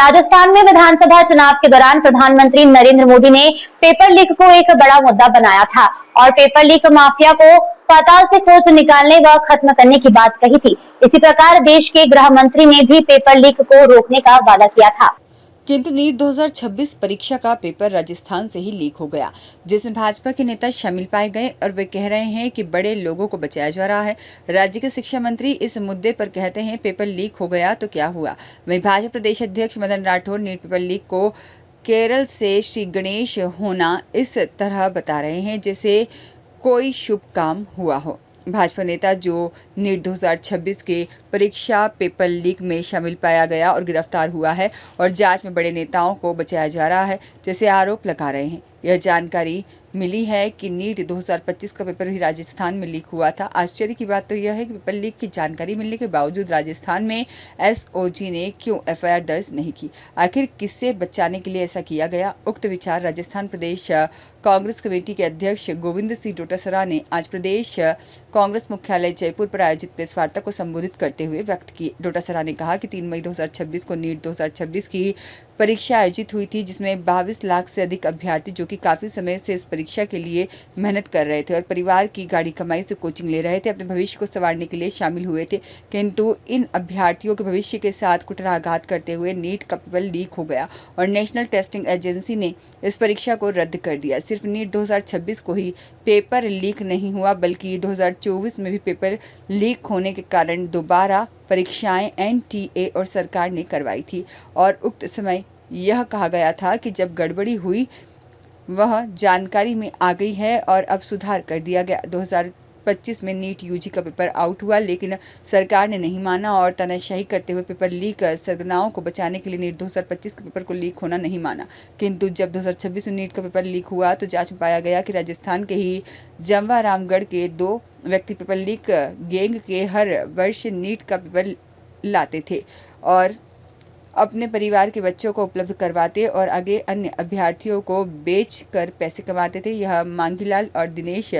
राजस्थान में विधानसभा चुनाव के दौरान प्रधानमंत्री नरेंद्र मोदी ने पेपर लीक को एक बड़ा मुद्दा बनाया था और पेपर लीक माफिया को पाताल से खोज निकालने व खत्म करने की बात कही थी। इसी प्रकार देश के गृह मंत्री ने भी पेपर लीक को रोकने का वादा किया था। किंतु नीट 2026 परीक्षा का पेपर राजस्थान से ही लीक हो गया, जिसमें भाजपा के नेता शामिल पाए गए और वे कह रहे हैं कि बड़े लोगों को बचाया जा रहा है। राज्य के शिक्षा मंत्री इस मुद्दे पर कहते हैं पेपर लीक हो गया तो क्या हुआ। वहीं भाजपा प्रदेश अध्यक्ष Madan Rathore NEET paper leak को केरल से श्री गणेश होना इस तरह बता रहे हैं जैसे कोई शुभ काम हुआ हो। भाजपा नेता जो नीट 2026 के परीक्षा पेपर लीक में शामिल पाया गया और गिरफ्तार हुआ है और जांच में बड़े नेताओं को बचाया जा रहा है जैसे आरोप लगा रहे हैं। यह जानकारी मिली है कि नीट 2025 का पेपर भी राजस्थान में लीक हुआ था। आश्चर्य की बात तो यह है कि पेपर लीक की जानकारी मिलने के बावजूद राजस्थान में एसओजी ने क्यों एफआईआर दर्ज नहीं की। आखिर किससे बचाने के लिए ऐसा किया गया। उक्त विचार राजस्थान प्रदेश कांग्रेस कमेटी के अध्यक्ष गोविंद सिंह डोटासरा ने आज प्रदेश कांग्रेस मुख्यालय जयपुर पर आयोजित प्रेस वार्ता को संबोधित करते हुए व्यक्त की। डोटासरा ने कहा कि 3 मई 2026 को नीट 2026 की परीक्षा आयोजित हुई थी, जिसमें 22 लाख से अधिक अभ्यर्थी जो कि काफी समय से इस परीक्षा के लिए मेहनत कर रहे थे और परिवार की गाड़ी कमाई से कोचिंग ले रहे थे, अपने भविष्य को संवारने के लिए शामिल हुए थे। किंतु इन अभ्यर्थियों के भविष्य के साथ कुठाराघात करते हुए नीट का पेपर लीक हो गया और नेशनल टेस्टिंग एजेंसी ने इस परीक्षा को रद्द कर दिया। सिर्फ नीट 2026 को ही पेपर लीक नहीं हुआ बल्कि 2024 में भी पेपर लीक होने के कारण दोबारा परीक्षाएं एनटीए और सरकार ने करवाई थी और उक्त समय यह कहा गया था कि जब गड़बड़ी हुई वह जानकारी में आ गई है और अब सुधार कर दिया गया। 2025 में नीट यूजी का पेपर आउट हुआ लेकिन सरकार ने नहीं माना और तानाशाही करते हुए पेपर लीक सरगनाओं को बचाने के लिए नीट 2025 के पेपर को लीक होना नहीं माना। किंतु जब 2026 में नीट का पेपर लीक हुआ तो जांच में पाया गया कि राजस्थान के ही जमवा रामगढ़ के 2 व्यक्ति पेपर लीक गैंग के हर वर्ष नीट का पेपर लाते थे और अपने परिवार के बच्चों को उपलब्ध करवाते और आगे अन्य अभ्यर्थियों को बेच कर पैसे कमाते थे। यह मांगीलाल और दिनेश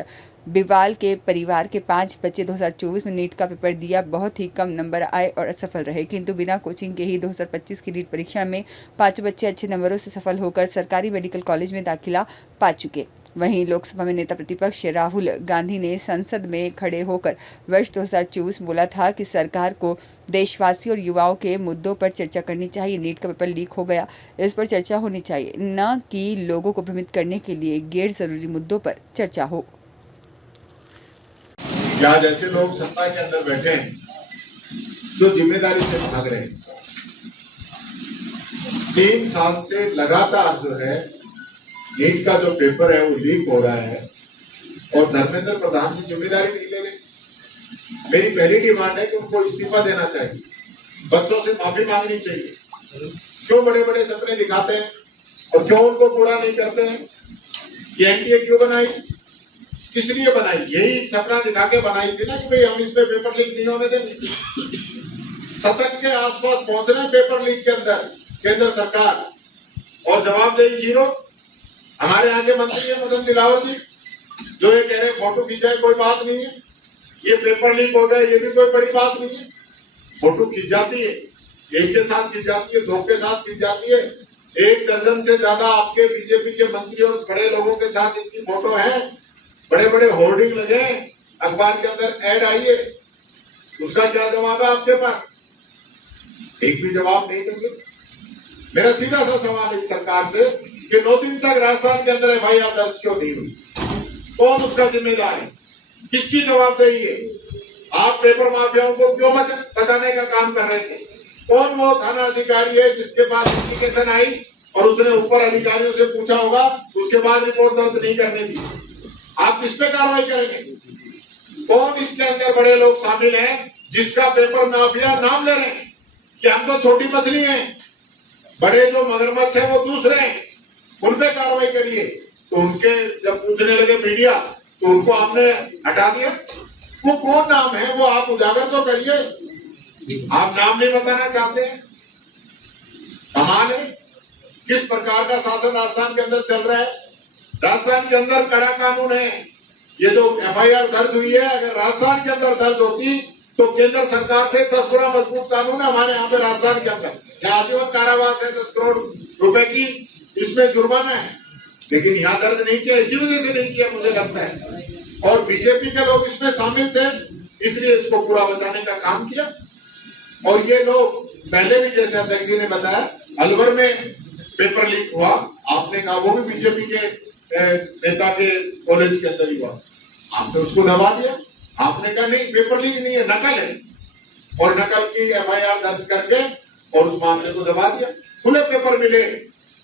बिवाल के परिवार के 5 बच्चे 2024 में नीट का पेपर दिया, बहुत ही कम नंबर आए और असफल रहे। किंतु बिना कोचिंग के ही 2025 की नीट परीक्षा में 5 बच्चे अच्छे नंबरों से सफल होकर सरकारी मेडिकल कॉलेज में दाखिला पा चुके। वहीं लोकसभा में नेता प्रतिपक्ष राहुल गांधी ने संसद में खड़े होकर वर्ष 2024 में बोला था कि सरकार को देशवासियों और युवाओं के मुद्दों पर चर्चा करनी चाहिए। नीट का पेपर लीक हो गया, इस पर चर्चा होनी चाहिए, न कि लोगों को भ्रमित करने के लिए गैर जरूरी मुद्दों पर चर्चा हो। या जैसे लोग सत्ता के अंदर बैठे हैं जो जिम्मेदारी से भाग रहे हैं, 3 साल से लगातार जो है नीट का जो पेपर है वो लीक हो रहा है और धर्मेंद्र प्रधान जी जिम्मेदारी नहीं ले रहे। मेरी पहली डिमांड है कि उनको इस्तीफा देना चाहिए, बच्चों से माफी मांगनी चाहिए। क्यों बड़े बड़े सपने दिखाते हैं और क्यों उनको पूरा नहीं करते हैं। ये एनटीए क्यों बनाई, किस लिए बनाई, यही सपना दिखा के बनाई थी ना कि भाई हम इस पे पेपर लीक नहीं होने देंगे। शतक के आसपास पहुंच रहे हैं पेपर लीक के अंदर केंद्र सरकार और जवाबदेही जीरो। हमारे आगे मंत्री है मदन दिलावर जी जो ये कह रहे फोटो खींचाए कोई बात नहीं है, ये पेपर लीक हो गया ये भी कोई बड़ी बात नहीं है। फोटो खींच जाती है, एक के साथ खींच जाती है, 2 के साथ खींच जाती है, 1 दर्जन से ज्यादा आपके बीजेपी के मंत्री और बड़े लोगों के साथ इनकी फोटो है। बड़े बड़े होर्डिंग लगे, अखबार के अंदर ऐड आई है, उसका क्या जवाब है आपके पास? एक भी जवाब नहीं देंगे। मेरा सीधा सा सवाल इस सरकार से कि 9 दिन तक राजस्थान के अंदर एफआईआर दर्ज क्यों नहीं हुई? कौन उसका जिम्मेदार है, किसकी जवाबदेही है? आप पेपर माफियाओं को क्यों बचाने का काम कर रहे थे? कौन वो थाना अधिकारी है जिसके पास एप्लीकेशन आई और उसने ऊपर अधिकारियों से पूछा होगा, उसके बाद रिपोर्ट दर्ज नहीं करने दी? आप किस पे कार्रवाई करेंगे? कौन इसके अंदर बड़े लोग शामिल हैं जिसका पेपर माफिया नाम ले रहे हैं कि हम तो छोटी मछली हैं, बड़े जो मगरमच्छ हैं वो दूसरे हैं, उन पे कार्रवाई करिए। तो उनके जब पूछने लगे मीडिया तो उनको आपने हटा दिया। वो कौन नाम है वो आप उजागर तो करिए, आप नाम नहीं बताना चाहते हैं। कमाल है, किस प्रकार का शासन राजस्थान के अंदर चल रहा है। राजस्थान के अंदर कड़ा कानून है। ये जो एफआईआर दर्ज हुई है अगर राजस्थान के अंदर दर्ज होती तो केंद्र सरकार से 10 गुना मजबूत कानून है हमारे यहाँ पे राजस्थान के अंदर। या आजीवन कारावास है, 10 करोड़ रुपए की इसमें जुर्माना है, लेकिन यहाँ दर्ज नहीं किया। इसी वजह से नहीं किया मुझे लगता है, और बीजेपी के लोग इसमें शामिल थे, इसलिए इसको पूरा बचाने का काम किया। और ये लोग पहले भी, जैसे अध्यक्ष जी ने बताया, अलवर में पेपर लीक हुआ, आपने कहा वो भी बीजेपी के नेता के कॉलेज के अंदर ही हुआ, आपने उसको दबा दिया। आपने कहा नहीं, पेपर लीक नहीं है, नकल है, और नकल की एफआईआर दर्ज करके और उस मामले को दबा दिया। खुले पेपर मिले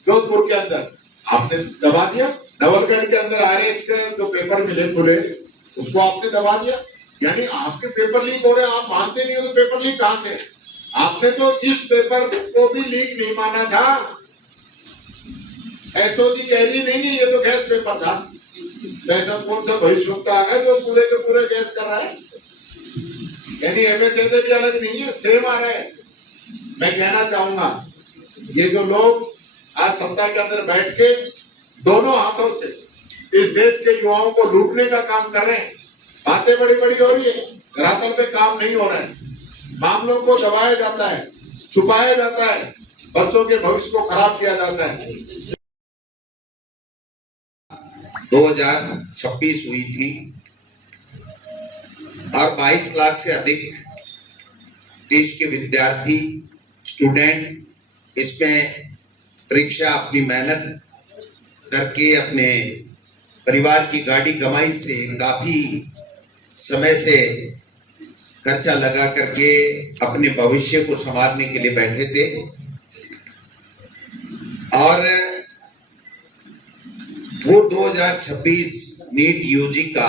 जोधपुर के अंदर, आपने दबा दिया। डबलगढ़ के अंदर आरएस के जो पेपर मिले खुले, उसको आपने दबा दिया। यानी आपके पेपर लीक हो रहे हैं, आप मानते नहीं हो तो पेपर लीक कहां से? आपने तो इस पेपर को भी लीक नहीं माना था। एसओजी कह रही नहीं, ये तो गैस पेपर था। ऐसा कौन सा भविष्यवक्ता आ गया जो पूरे के पूरे गैस कर रहा है? यानी एमएसए भी अलग नहीं है, सेम आ रहा है। मैं कहना चाहूंगा, ये जो लोग आज सत्ता के अंदर बैठ के दोनों हाथों से इस देश के युवाओं को लूटने का काम कर रहे हैं, बातें बड़ी बड़ी हो रही है, धरातल पे काम नहीं हो रहा है, मामलों को दबाया जाता है, छुपाया जाता है, बच्चों के भविष्य को खराब किया जाता है। 2026 हुई थी और 22 लाख से अधिक देश के विद्यार्थी, स्टूडेंट इसमें परीक्षा अपनी मेहनत करके अपने परिवार की गाड़ी कमाई से काफी समय से खर्चा लगा करके अपने भविष्य को संवारने के लिए बैठे थे। और वो 2026 नीट यूजी का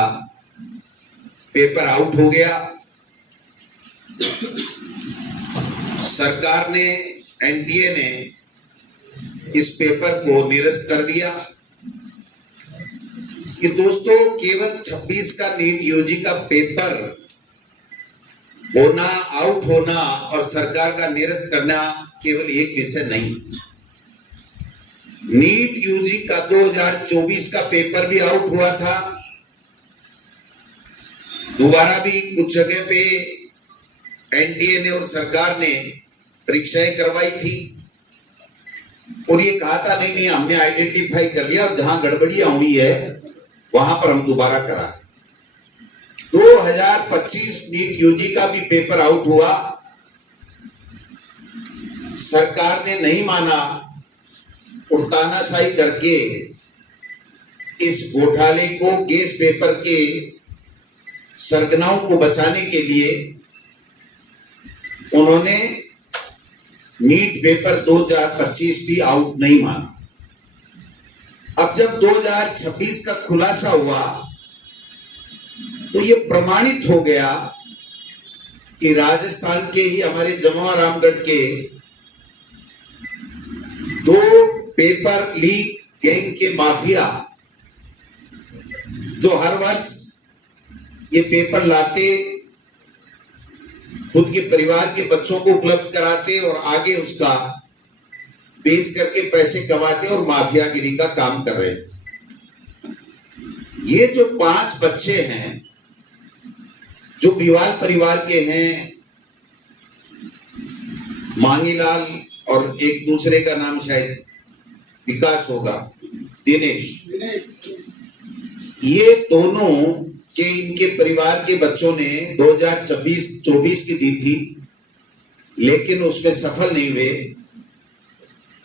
पेपर आउट हो गया। सरकार ने, एनटीए ने इस पेपर को निरस्त कर दिया। कि दोस्तों, केवल 26 का नीट यूजी का पेपर होना, आउट होना और सरकार का निरस्त करना केवल एक विषय नहीं। नीट यूजी का 2024 का पेपर भी आउट हुआ था, दोबारा भी कुछ जगह पे एनटीए ने और सरकार ने परीक्षाएं करवाई थी, और ये कहा था नहीं हमने आइडेंटिफाई कर लिया और जहां गड़बड़ियां हुई है वहां पर हम दोबारा करा। 2025 नीट यूजी का भी पेपर आउट हुआ, सरकार ने नहीं माना और तानाशाही करके इस घोटाले को, गैस पेपर के सरगनाओं को बचाने के लिए उन्होंने नीट पेपर 2025 भी आउट नहीं माना। अब जब 2026 का खुलासा हुआ तो ये प्रमाणित हो गया कि राजस्थान के ही हमारे जमवारामगढ़ के 2 पेपर लीक गैंग के माफिया, जो हर वर्ष ये पेपर लाते, खुद के परिवार के बच्चों को उपलब्ध कराते और आगे उसका बेच करके पैसे कमाते और माफियागिरी का काम कर रहे थे। ये जो 5 बच्चे हैं जो बिवाल परिवार के हैं, मांगीलाल और एक दूसरे का नाम शायद विकास होगा, दिनेश, ये दोनों के इनके परिवार के बच्चों ने 2024 की दी थी, लेकिन उसमें सफल नहीं हुए।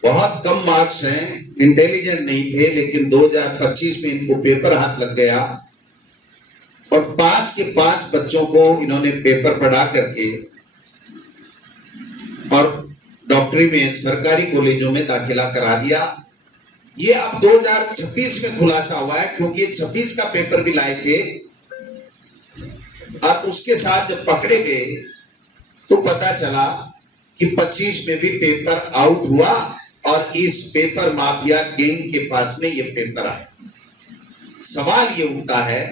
बहुत कम मार्क्स हैं, इंटेलिजेंट नहीं थे, लेकिन 2025 में इनको पेपर हाथ लग गया और 5 के 5 बच्चों को इन्होंने पेपर पढ़ा करके और डॉक्टरी में सरकारी कॉलेजों में दाखिला करा दिया। ये अब 2026 में खुलासा हुआ है, क्योंकि 26 का पेपर भी लाए थे और उसके साथ जब पकड़े गए तो पता चला कि 25 में भी पेपर आउट हुआ और इस पेपर माफिया गैंग के पास में ये पेपर आया। सवाल ये उठता है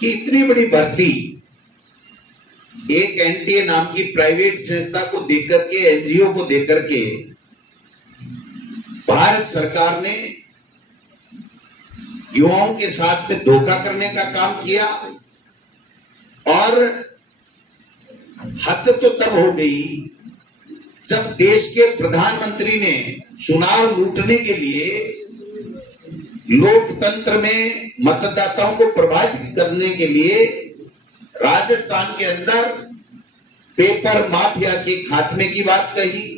कि इतनी बड़ी भर्ती एक एनटीए नाम की प्राइवेट संस्था को देकर के, एनजीओ को देकर के भारत सरकार ने युवाओं के साथ में धोखा करने का काम किया। और हद तो तब हो गई जब देश के प्रधानमंत्री ने चुनाव लूटने के लिए लोकतंत्र में मतदाताओं को प्रभावित करने के लिए राजस्थान के अंदर पेपर माफिया के खात्मे की बात कही,